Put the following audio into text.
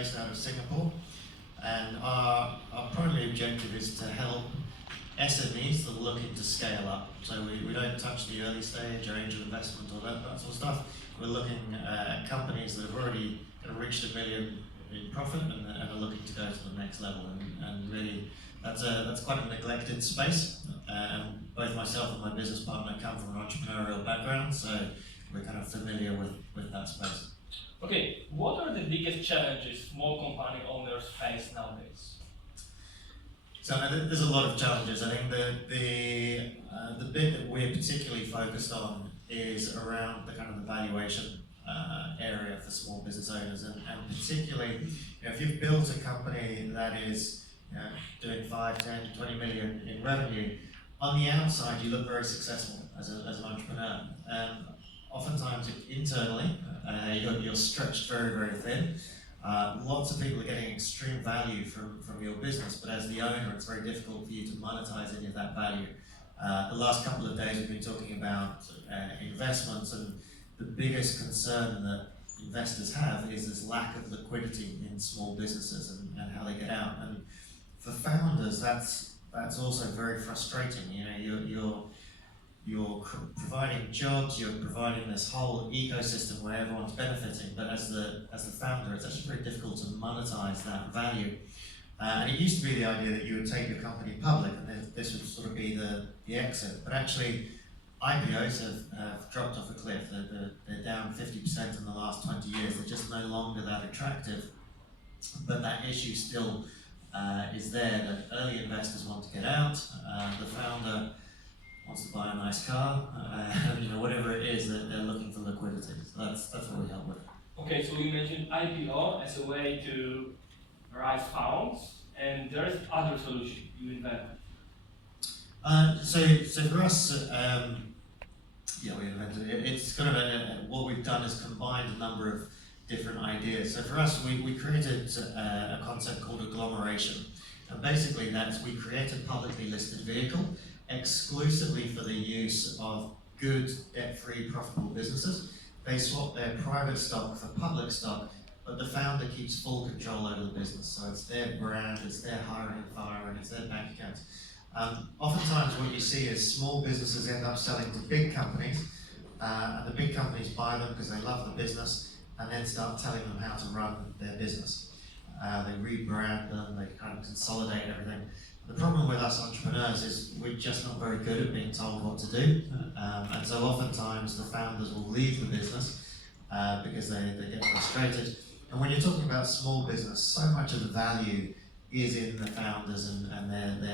based out of Singapore, and our primary objective is to help SMEs that are looking to scale up. So we don't touch the early stage or angel investment or that sort of stuff. We're looking at companies that have already kind of reached $1 million in profit and are looking to go to the next level. And really, that's quite a neglected space. Both myself and my business partner come from an entrepreneurial background, so we're kind of familiar with that space. Okay, what are the biggest challenges small company owners face nowadays? So there's a lot of challenges. I think the bit that we're particularly focused on is around the kind of the valuation area for small business owners, and particularly, if you've built a company that is doing 5, 10, 20 million in revenue, on the outside you look very successful as an entrepreneur. Oftentimes internally you're stretched very, very thin. Lots of people are getting extreme value from your business, but as the owner, it's very difficult for you to monetize any of that value. The last couple of days we've been talking about investments, and the biggest concern that investors have is this lack of liquidity in small businesses and how they get out. And for founders, that's also very frustrating. You're providing jobs, you're providing this whole ecosystem where everyone's benefiting, but as the founder, it's actually very difficult to monetize that value. And it used to be the idea that you would take your company public and this would sort of be the exit, but actually IPOs have dropped off a cliff. They're down 50% in the last 20 years. They're just no longer that attractive, but that issue still is there, that early investors want to get out, the founder wants to buy a nice car, whatever it is, that they're looking for liquidity. So that's what we help with. Okay, so you mentioned IPO as a way to raise funds, and there's other solution you invented. So for us, we invented it. It's kind of what we've done is combined a number of different ideas. So for us, we created a concept called agglomeration, and basically we create a publicly listed vehicle exclusively for the use of good, debt-free, profitable businesses. They swap their private stock for public stock, but the founder keeps full control over the business. So it's their brand, it's their hiring and firing, it's their bank accounts. Oftentimes what you see is small businesses end up selling to big companies, and the big companies buy them because they love the business and then start telling them how to run their business. They rebrand them, they kind of consolidate everything. The problem with us entrepreneurs is we're just not very good at being told what to do, and so oftentimes the founders will leave the business because they get frustrated. And when you're talking about small business, so much of the value is in the founders and their